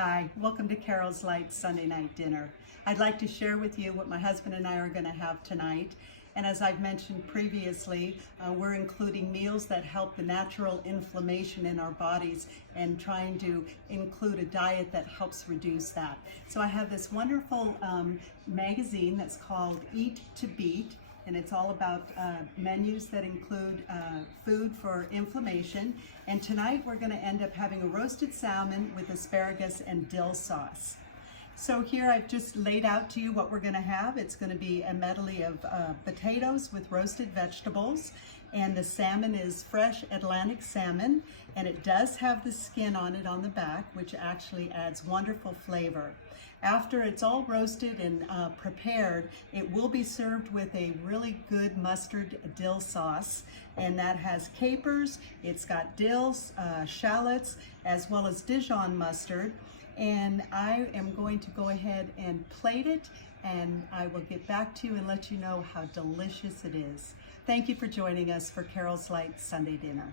Hi, welcome to Carol's Light Sunday Night Dinner. I'd like to share with you what my husband and I are going to have tonight. And as I've mentioned previously, we're including meals that help the natural inflammation in our bodies and trying to include a diet that helps reduce that. So I have this wonderful magazine that's called Eat to Beat. And it's all about menus that include food for inflammation. And tonight we're going to end up having a roasted salmon with asparagus and dill sauce. So here I've just laid out to you what we're going to have. It's going to be a medley of potatoes with roasted vegetables. And the salmon is fresh Atlantic salmon. And it does have the skin on it on the back, which actually adds wonderful flavor. After it's all roasted and prepared, it will be served with a really good mustard-dill sauce, and that has capers, it's got dills, shallots, as well as Dijon mustard. And I am going to go ahead and plate it, and I will get back to you and let you know how delicious it is. Thank you for joining us for Carol's Light Sunday Dinner.